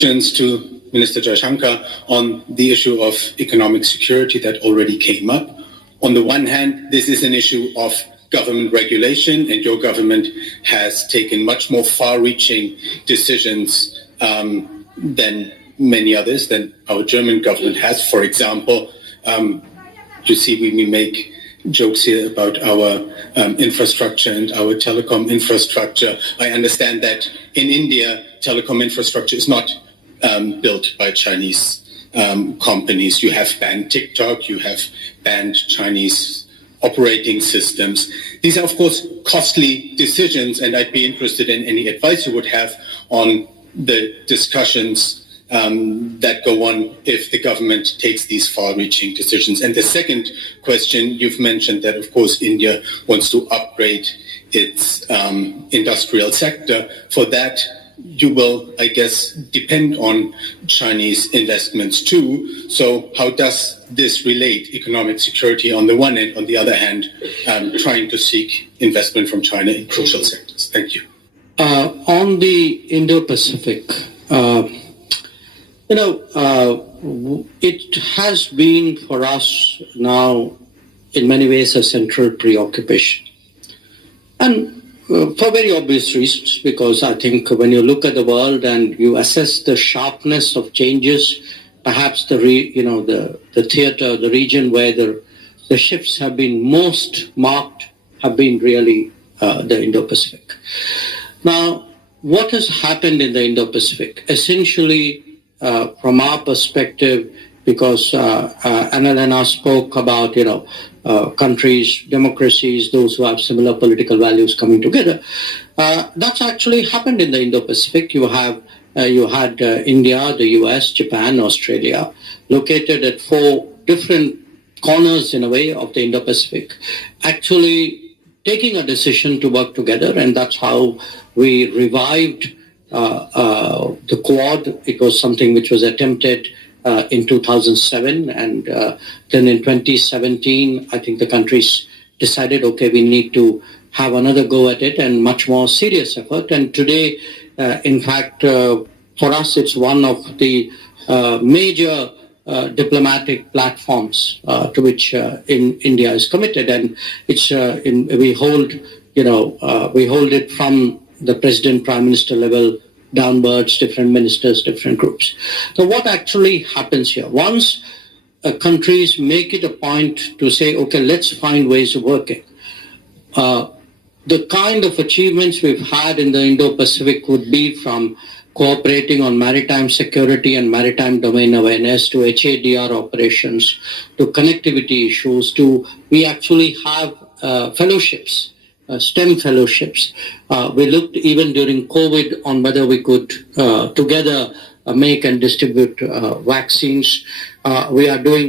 to Minister Jaishankar on the issue of economic security that already came up. On the one hand, this is an issue of government regulation, and your government has taken much more far-reaching decisions than many others, than our German government has. For example, you see, we make jokes here about our infrastructure and our telecom infrastructure. I understand that in India, telecom infrastructure is not built by Chinese companies. You have banned TikTok, you have banned Chinese operating systems. These are, of course, costly decisions, and I'd be interested in any advice you would have on the discussions that go on if the government takes these far-reaching decisions. And the second question, you've mentioned that, of course, India wants to upgrade its industrial sector. For that, you will, I guess, depend on Chinese investments too. So how does this relate? Economic security on the one hand, on the other hand, trying to seek investment from China in crucial sectors. Thank you. On the Indo-Pacific, it has been for us now in many ways a central preoccupation. And for very obvious reasons, because I think when you look at the world and you assess the sharpness of changes, perhaps the theater, the region where the shifts have been most marked have been really the Indo-Pacific. Now, what has happened in the Indo-Pacific? Essentially, from our perspective, because Annalena spoke about, countries, democracies, those who have similar political values coming together. That's actually happened in the Indo-Pacific. You had India, the US, Japan, Australia, located at 4 different corners, in a way, of the Indo-Pacific, actually taking a decision to work together, and that's how we revived the Quad. It was something which was attempted in 2007, and then in 2017, I think the countries decided, okay, we need to have another go at it and much more serious effort. And today, in fact, for us, it's one of the major diplomatic platforms to which India is committed, and it's we hold it from the president, prime minister level downwards, different ministers, different groups. So what actually happens here? Once countries make it a point to say, okay, let's find ways of working, the kind of achievements we've had in the Indo-Pacific would be from cooperating on maritime security and maritime domain awareness to HADR operations, to connectivity issues, to we actually have fellowships, STEM fellowships. We looked even during COVID on whether we could together make and distribute vaccines. We are doing